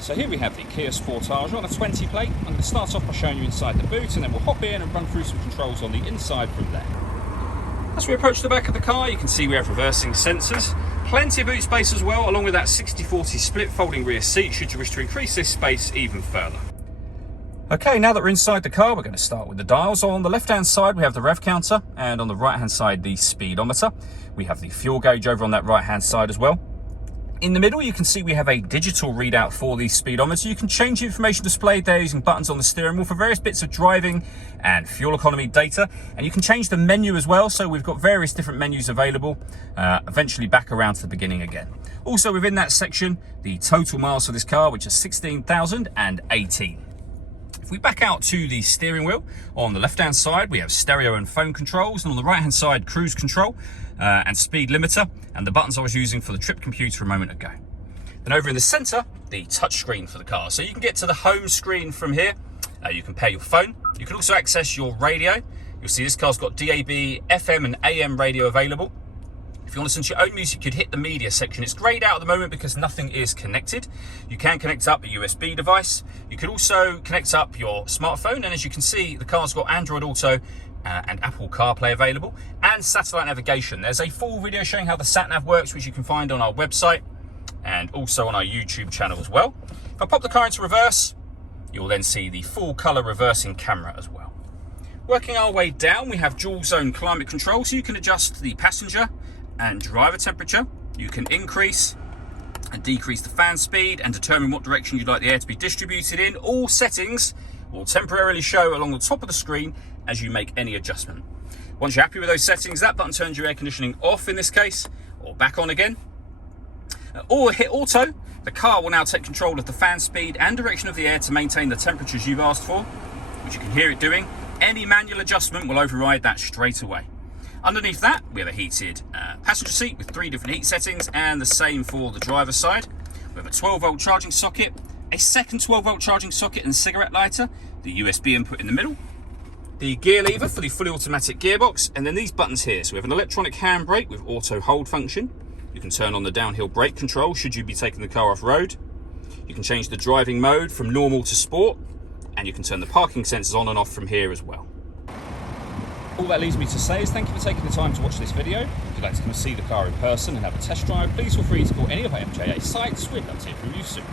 So here we have the Kia Sportage on a 20 plate. I'm going to start off by showing you inside the boot, and then we'll hop in and run through some controls on the inside from there. As we approach the back of the car, you can see we have reversing sensors, plenty of boot space as well, along with that 60/40 split folding rear seat should you wish to increase this space even further. Okay, now that we're inside the car, we're going to start with the dials. On the left-hand side, we have the rev counter, and on the right-hand side, the speedometer. We have the fuel gauge over on that right-hand side as well. In the middle, you can see we have a digital readout for the speedometer. You can change the information displayed there using buttons on the steering wheel for various bits of driving and fuel economy data. And you can change the menu as well. So we've got various different menus available, eventually back around to the beginning again. Also within that section, the total miles for this car, which is 16,018. If we back out to the steering wheel, on the left-hand side, we have stereo and phone controls, and on the right-hand side, cruise control and speed limiter, and the buttons I was using for the trip computer a moment ago. Then over in the center, the touchscreen for the car. So you can get to the home screen from here. You can pair your phone. You can also access your radio. You'll see this car's got DAB, FM, and AM radio available. If you want to listen to your own music, you'd hit the media section. It's grayed out at the moment because nothing is connected. You can connect up a USB device. You could also connect up your smartphone. And as you can see, the car's got Android Auto and Apple CarPlay available, and satellite navigation. There's a full video showing how the sat-nav works, which you can find on our website and also on our YouTube channel as well. If I pop the car into reverse, you'll then see the full color reversing camera as well. Working our way down, we have dual zone climate control, so you can adjust the passenger and driver temperature. You can increase and decrease the fan speed and determine what direction you'd like the air to be distributed in. All settings will temporarily show along the top of the screen as you make any adjustment. Once you're happy with those settings, that button turns your air conditioning off in this case, or back on again. Or hit auto. The car will now take control of the fan speed and direction of the air to maintain the temperatures you've asked for, which you can hear it doing. Any manual adjustment will override that straight away. Underneath that, we have a heated passenger seat with 3 different heat settings, and the same for the driver's side. We have a 12-volt charging socket, a second 12-volt charging socket and cigarette lighter, the USB input in the middle, the gear lever for the fully automatic gearbox, and then these buttons here. So we have an electronic handbrake with auto hold function. You can turn on the downhill brake control should you be taking the car off-road. You can change the driving mode from normal to sport, and you can turn the parking sensors on and off from here as well. All that leaves me to say is thank you for taking the time to watch this video. If you'd like to come and see the car in person and have a test drive, please feel free to call any of our MJA sites. We'd love to hear from you soon.